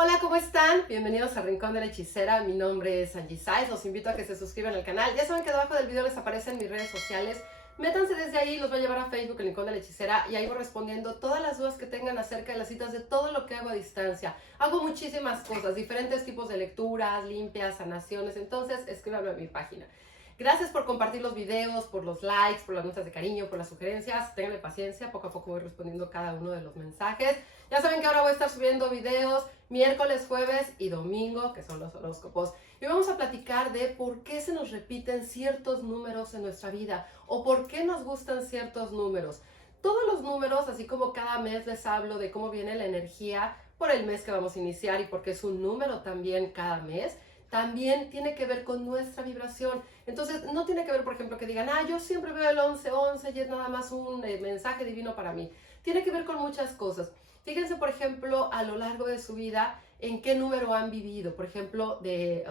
Hola, ¿cómo están? Bienvenidos al Rincón de la Hechicera. Mi nombre es Angie Saiz. Los invito a que se suscriban al canal. Ya saben que debajo del video les aparecen mis redes sociales. Métanse desde ahí, los voy a llevar a Facebook, el Rincón de la Hechicera, y ahí voy respondiendo todas las dudas que tengan acerca de las citas, de todo lo que hago a distancia. Hago muchísimas cosas, diferentes tipos de lecturas, limpias, sanaciones. Entonces, escríbanme a mi página. Gracias por compartir los videos, por los likes, por las notas de cariño, por las sugerencias. Ténganme paciencia, poco a poco voy respondiendo cada uno de los mensajes. Ya saben que ahora voy a estar subiendo videos miércoles, jueves y domingo, que son los horóscopos. Y vamos a platicar de por qué se nos repiten ciertos números en nuestra vida o por qué nos gustan ciertos números. Todos los números, así como cada mes les hablo de cómo viene la energía por el mes que vamos a iniciar y porque es un número también cada mes, también tiene que ver con nuestra vibración. Entonces, no tiene que ver, por ejemplo, que digan, yo siempre veo el 11-11 y es nada más un mensaje divino para mí. Tiene que ver con muchas cosas. Fíjense, por ejemplo, a lo largo de su vida, en qué número han vivido. Por ejemplo, de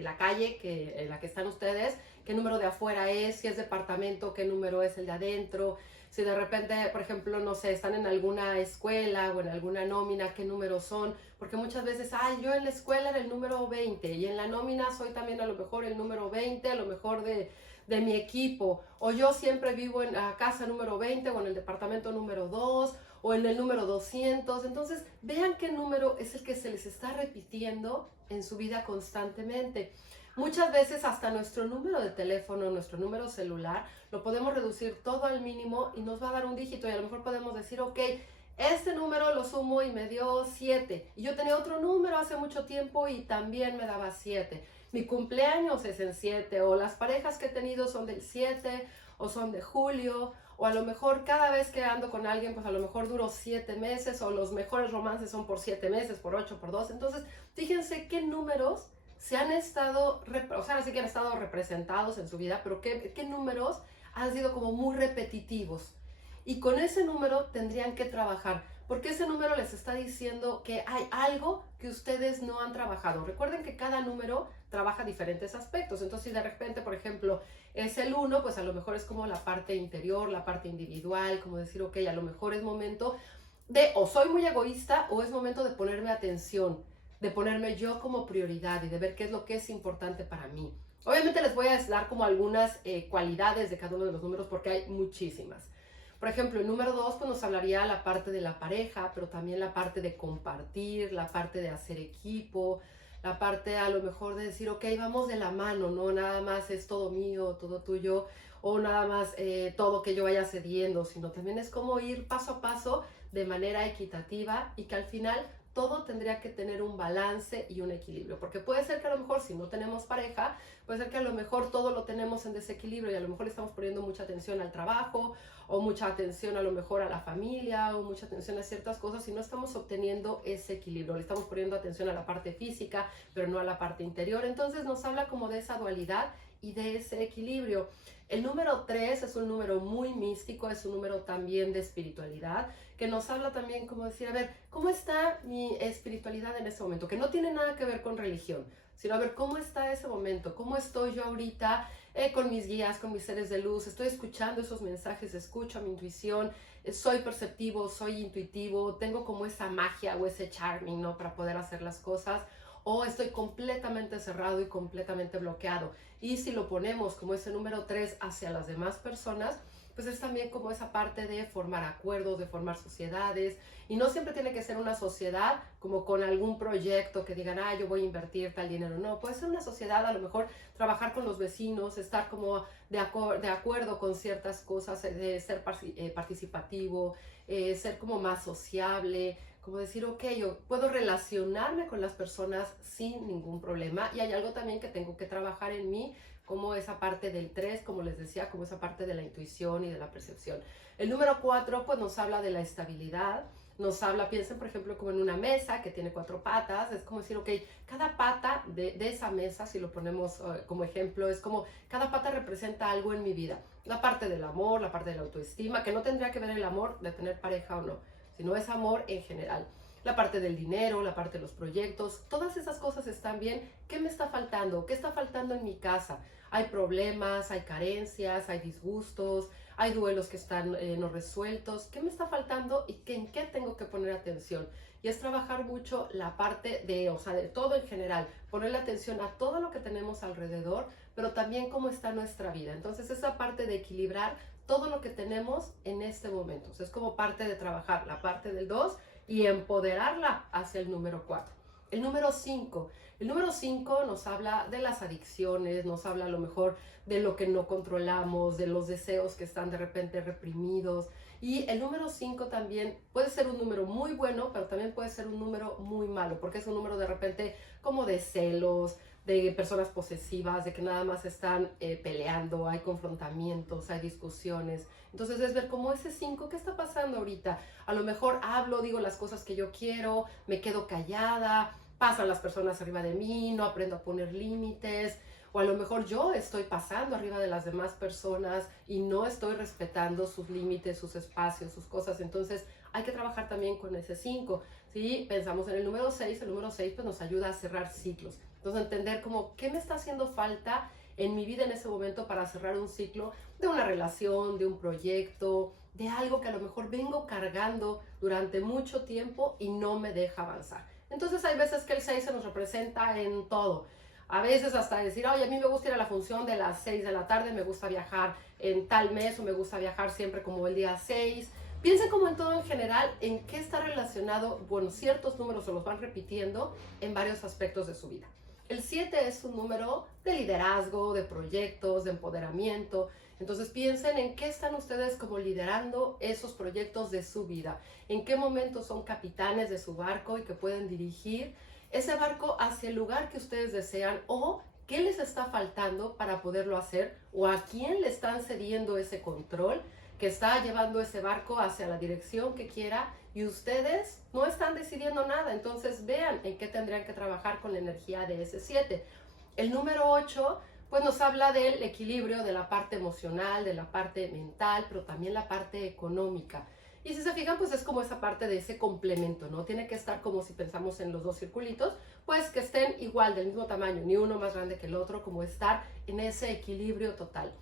la calle en la que están ustedes, qué número de afuera es, si es departamento, qué número es el de adentro. Si de repente, por ejemplo, no sé, están en alguna escuela o en alguna nómina, qué números son. Porque muchas veces, yo en la escuela era el número 20 y en la nómina soy también a lo mejor el número 20, a lo mejor de mi equipo. O yo siempre vivo en la casa número 20 o en el departamento número 2 o en el número 200. Entonces, vean qué número es el que se les está repitiendo en su vida constantemente. Muchas veces hasta nuestro número de teléfono, nuestro número celular, lo podemos reducir todo al mínimo y nos va a dar un dígito y a lo mejor podemos decir, ok, este número lo sumo y me dio 7. Y yo tenía otro número hace mucho tiempo y también me daba 7. Mi cumpleaños es en 7 o las parejas que he tenido son del 7 o son de julio. O a lo mejor cada vez que ando con alguien, pues a lo mejor duro 7 meses o los mejores romances son por 7 meses, por 8, por 2. Entonces, fíjense qué números se han estado, o sea, sí que han estado representados en su vida, pero qué números han sido como muy repetitivos. Y con ese número tendrían que trabajar, porque ese número les está diciendo que hay algo que ustedes no han trabajado. Recuerden que cada número trabaja diferentes aspectos. Entonces, si de repente, por ejemplo, es el 1, pues a lo mejor es como la parte interior, la parte individual, como decir, ok, a lo mejor es momento de o soy muy egoísta o es momento de ponerme atención, de ponerme yo como prioridad y de ver qué es lo que es importante para mí. Obviamente les voy a dar como algunas cualidades de cada uno de los números porque hay muchísimas. Por ejemplo, el número 2 pues nos hablaría la parte de la pareja, pero también la parte de compartir, la parte de hacer equipo, la parte a lo mejor de decir, ok, vamos de la mano, no nada más es todo mío, todo tuyo, o nada más todo que yo vaya cediendo, sino también es como ir paso a paso de manera equitativa y que al final todo tendría que tener un balance y un equilibrio, porque puede ser que a lo mejor si no tenemos pareja, puede ser que a lo mejor todo lo tenemos en desequilibrio y a lo mejor le estamos poniendo mucha atención al trabajo o mucha atención a lo mejor a la familia o mucha atención a ciertas cosas y no estamos obteniendo ese equilibrio, le estamos poniendo atención a la parte física pero no a la parte interior. Entonces nos habla como de esa dualidad y de ese equilibrio. El número 3 es un número muy místico, es un número también de espiritualidad, que nos habla también como decir, a ver, ¿cómo está mi espiritualidad en ese momento? Que no tiene nada que ver con religión, sino a ver, ¿cómo está ese momento? ¿Cómo estoy yo ahorita con mis guías, con mis seres de luz? Estoy escuchando esos mensajes, escucho a mi intuición, soy perceptivo, soy intuitivo, tengo como esa magia o ese charming, ¿no? Para poder hacer las cosas, o estoy completamente cerrado y completamente bloqueado. Y si lo ponemos como ese número 3 hacia las demás personas, pues es también como esa parte de formar acuerdos, de formar sociedades, y no siempre tiene que ser una sociedad como con algún proyecto que digan, yo voy a invertir tal dinero, no, puede ser una sociedad, a lo mejor trabajar con los vecinos, estar como de acuerdo con ciertas cosas, de ser participativo, ser como más sociable, como decir, ok, yo puedo relacionarme con las personas sin ningún problema y hay algo también que tengo que trabajar en mí, como esa parte del 3, como les decía, como esa parte de la intuición y de la percepción. El número 4 pues nos habla de la estabilidad, nos habla, piensen por ejemplo como en una mesa que tiene 4 patas, es como decir, ok, cada pata de esa mesa, si lo ponemos como ejemplo, es como cada pata representa algo en mi vida. La parte del amor, la parte de la autoestima, que no tendría que ver el amor de tener pareja o no, sino es amor en general. La parte del dinero, la parte de los proyectos, todas esas cosas están bien. ¿Qué me está faltando? ¿Qué está faltando en mi casa? hay problemas, hay carencias, hay disgustos, hay duelos que están no resueltos. ¿Qué me está faltando y en qué tengo que poner atención? Y es trabajar mucho la parte de, o sea, de todo en general, ponerle atención a todo lo que tenemos alrededor, pero también cómo está nuestra vida. Entonces, esa parte de equilibrar todo lo que tenemos en este momento. O sea, es como parte de trabajar la parte del 2 y empoderarla hacia el número 4. El número 5. El número 5 nos habla de las adicciones, nos habla a lo mejor de lo que no controlamos, de los deseos que están de repente reprimidos. Y el número 5 también puede ser un número muy bueno, pero también puede ser un número muy malo, porque es un número de repente como de celos, de personas posesivas, de que nada más están peleando, hay confrontamientos, hay discusiones. Entonces es ver cómo ese 5, ¿qué está pasando ahorita? A lo mejor hablo, digo las cosas que yo quiero, me quedo callada, pasan las personas arriba de mí, no aprendo a poner límites, o a lo mejor yo estoy pasando arriba de las demás personas y no estoy respetando sus límites, sus espacios, sus cosas. Entonces hay que trabajar también con ese 5. Si pensamos en el número 6, el número 6 pues nos ayuda a cerrar ciclos. Entonces entender como qué me está haciendo falta en mi vida en ese momento para cerrar un ciclo de una relación, de un proyecto, de algo que a lo mejor vengo cargando durante mucho tiempo y no me deja avanzar. Entonces hay veces que el 6 se nos representa en todo. A veces hasta decir, oye, a mí me gusta ir a la función de las 6 de la tarde, me gusta viajar en tal mes o me gusta viajar siempre como el día 6. Piensen como en todo en general, en qué está relacionado, bueno, ciertos números se los van repitiendo en varios aspectos de su vida. El 7 es un número de liderazgo, de proyectos, de empoderamiento. Entonces piensen en qué están ustedes como liderando esos proyectos de su vida. En qué momento son capitanes de su barco y que pueden dirigir ese barco hacia el lugar que ustedes desean, o qué les está faltando para poderlo hacer, o a quién le están cediendo ese control que está llevando ese barco hacia la dirección que quiera y ustedes no están decidiendo nada. Entonces vean en qué tendrían que trabajar con la energía de ese 7. El número 8 pues nos habla del equilibrio de la parte emocional, de la parte mental, pero también la parte económica. Y si se fijan, pues es como esa parte de ese complemento, ¿no? Tiene que estar como si pensamos en los dos circulitos, pues que estén igual, del mismo tamaño, ni uno más grande que el otro, como estar en ese equilibrio total.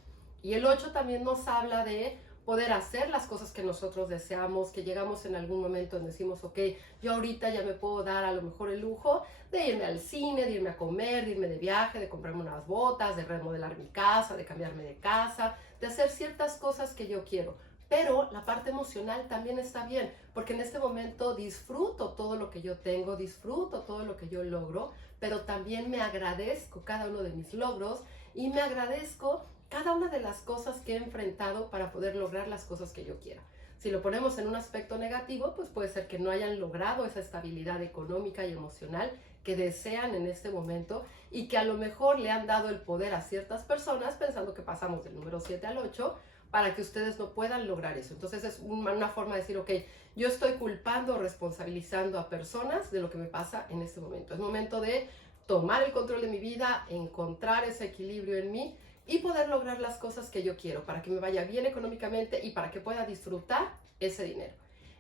Y el 8 también nos habla de poder hacer las cosas que nosotros deseamos, que llegamos en algún momento y decimos, ok, yo ahorita ya me puedo dar a lo mejor el lujo de irme al cine, de irme a comer, de irme de viaje, de comprarme unas botas, de remodelar mi casa, de cambiarme de casa, de hacer ciertas cosas que yo quiero. Pero la parte emocional también está bien, porque en este momento disfruto todo lo que yo tengo, disfruto todo lo que yo logro, pero también me agradezco cada uno de mis logros y me agradezco cada una de las cosas que he enfrentado para poder lograr las cosas que yo quiera. Si lo ponemos en un aspecto negativo, pues puede ser que no hayan logrado esa estabilidad económica y emocional que desean en este momento y que a lo mejor le han dado el poder a ciertas personas pensando que pasamos del número 7 al 8 para que ustedes no puedan lograr eso. Entonces es una forma de decir, ok, yo estoy culpando o responsabilizando a personas de lo que me pasa en este momento. Es momento de tomar el control de mi vida, encontrar ese equilibrio en mí y poder lograr las cosas que yo quiero para que me vaya bien económicamente y para que pueda disfrutar ese dinero.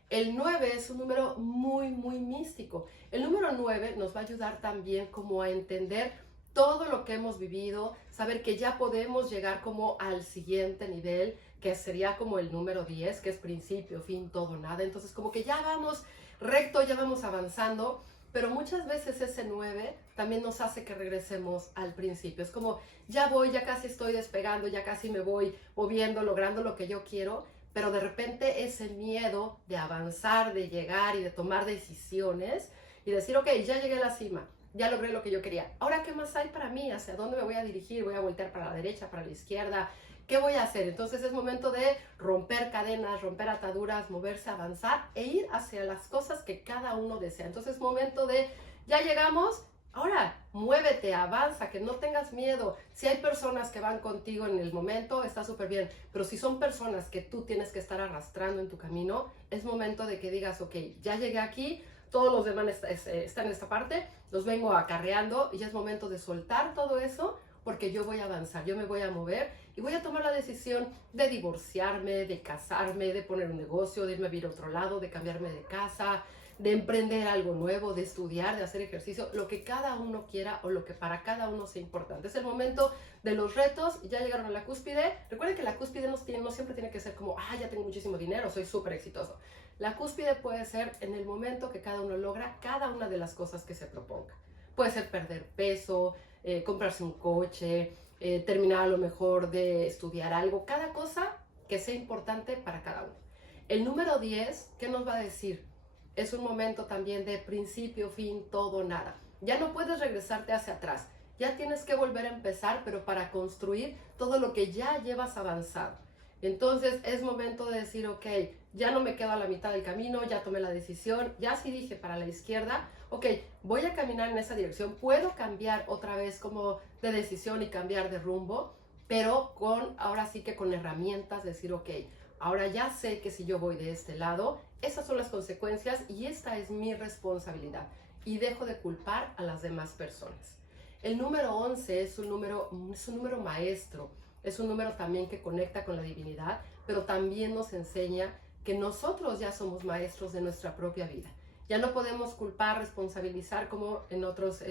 El 9 es un número muy, muy místico. El número 9 nos va a ayudar también como a entender todo lo que hemos vivido, saber que ya podemos llegar como al siguiente nivel, que sería como el número 10, que es principio, fin, todo, nada. Entonces como que ya vamos recto, ya vamos avanzando, pero muchas veces ese 9 también nos hace que regresemos al principio. Es como, ya voy, ya casi estoy despegando, ya casi me voy moviendo, logrando lo que yo quiero, pero de repente ese miedo de avanzar, de llegar y de tomar decisiones y decir, ok, ya llegué a la cima, ya logré lo que yo quería. Ahora, ¿qué más hay para mí? ¿Hacia dónde me voy a dirigir? ¿Voy a voltear para la derecha, para la izquierda? ¿Qué voy a hacer? Entonces es momento de romper cadenas, romper ataduras, moverse, avanzar e ir hacia las cosas que cada uno desea. Entonces es momento de, ya llegamos, ahora muévete, avanza, que no tengas miedo. Si hay personas que van contigo en el momento, está súper bien. Pero si son personas que tú tienes que estar arrastrando en tu camino, es momento de que digas, ok, ya llegué aquí, todos los demás están en esta parte, los vengo acarreando y ya es momento de soltar todo eso porque yo voy a avanzar, yo me voy a mover y voy a tomar la decisión de divorciarme, de casarme, de poner un negocio, de irme a vivir a otro lado, de cambiarme de casa, de emprender algo nuevo, de estudiar, de hacer ejercicio, lo que cada uno quiera o lo que para cada uno sea importante. Es el momento de los retos, ya llegaron a la cúspide. Recuerden que la cúspide no siempre tiene que ser como, ya tengo muchísimo dinero, soy súper exitoso. La cúspide puede ser en el momento que cada uno logra cada una de las cosas que se proponga. Puede ser perder peso, comprarse un coche, terminar a lo mejor de estudiar algo, cada cosa que sea importante para cada uno. El número 10, ¿qué nos va a decir? Es un momento también de principio, fin, todo, nada. Ya no puedes regresarte hacia atrás. Ya tienes que volver a empezar, pero para construir todo lo que ya llevas avanzado. Entonces es momento de decir, ok, ya no me quedo a la mitad del camino, ya tomé la decisión, ya sí dije para la izquierda, ok, voy a caminar en esa dirección, puedo cambiar otra vez como de decisión y cambiar de rumbo, pero ahora sí que con herramientas, decir, ok, ahora ya sé que si yo voy de este lado, esas son las consecuencias y esta es mi responsabilidad y dejo de culpar a las demás personas. El número 11 es un número maestro, es un número también que conecta con la divinidad, pero también nos enseña que nosotros ya somos maestros de nuestra propia vida. Ya no podemos culpar, responsabilizar como en otros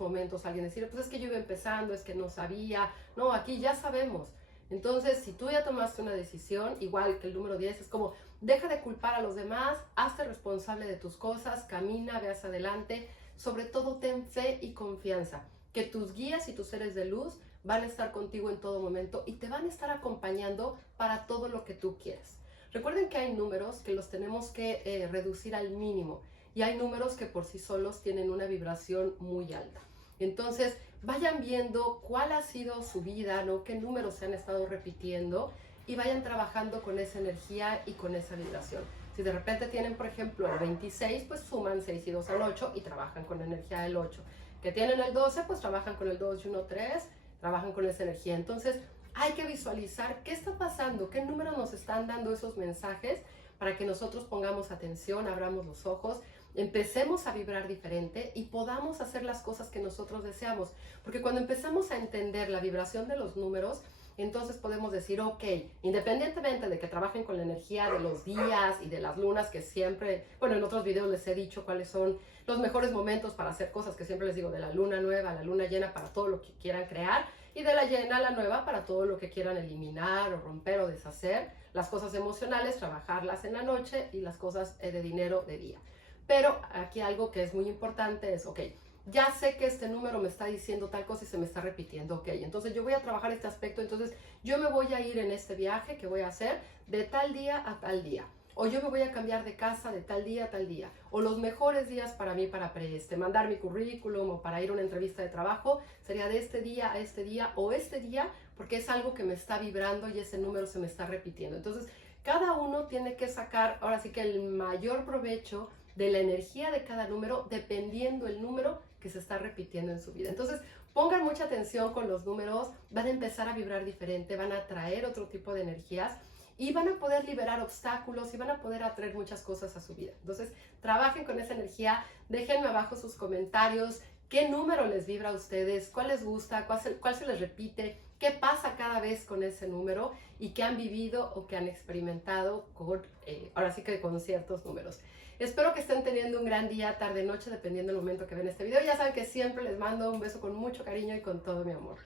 momentos alguien decir, pues es que yo iba empezando, es que no sabía. No, aquí ya sabemos. Entonces, si tú ya tomaste una decisión, igual que el número 10, es como, deja de culpar a los demás, hazte responsable de tus cosas, camina, ve hacia adelante. Sobre todo, ten fe y confianza, que tus guías y tus seres de luz van a estar contigo en todo momento y te van a estar acompañando para todo lo que tú quieras. Recuerden que hay números que los tenemos que reducir al mínimo y hay números que por sí solos tienen una vibración muy alta. Entonces, vayan viendo cuál ha sido su vida, ¿no? Qué números se han estado repitiendo y vayan trabajando con esa energía y con esa vibración. Si de repente tienen, por ejemplo, el 26, pues suman 6 y 2 al 8 y trabajan con la energía del 8. Que tienen el 12, pues trabajan con el 2 y 1, 3, trabajan con esa energía. Entonces, hay que visualizar qué está pasando, qué números nos están dando esos mensajes para que nosotros pongamos atención, abramos los ojos, empecemos a vibrar diferente y podamos hacer las cosas que nosotros deseamos. Porque cuando empezamos a entender la vibración de los números, entonces podemos decir, ok, independientemente de que trabajen con la energía de los días y de las lunas, que siempre, bueno, en otros videos les he dicho cuáles son los mejores momentos para hacer cosas, que siempre les digo, de la luna nueva a la luna llena para todo lo que quieran crear, y de la llena a la nueva para todo lo que quieran eliminar o romper o deshacer. Las cosas emocionales, trabajarlas en la noche, y las cosas de dinero de día. Pero aquí algo que es muy importante es, ok, ya sé que este número me está diciendo tal cosa y se me está repitiendo, ok, entonces yo voy a trabajar este aspecto, entonces yo me voy a ir en este viaje que voy a hacer de tal día a tal día, o yo me voy a cambiar de casa de tal día a tal día, o los mejores días para mí para mandar mi currículum o para ir a una entrevista de trabajo sería de este día a este día o este día, porque es algo que me está vibrando y ese número se me está repitiendo. Entonces cada uno tiene que sacar ahora sí que el mayor provecho de la energía de cada número, dependiendo el número que se está repitiendo en su vida. Entonces, pongan mucha atención con los números, van a empezar a vibrar diferente, van a atraer otro tipo de energías y van a poder liberar obstáculos y van a poder atraer muchas cosas a su vida. Entonces, trabajen con esa energía, déjenme abajo sus comentarios, qué número les vibra a ustedes, cuál les gusta, cuál se les repite, qué pasa cada vez con ese número y qué han vivido o qué han experimentado ahora sí que con ciertos números. Espero que estén teniendo un gran día, tarde, noche, dependiendo del momento que ven este video. Ya saben que siempre les mando un beso con mucho cariño y con todo mi amor.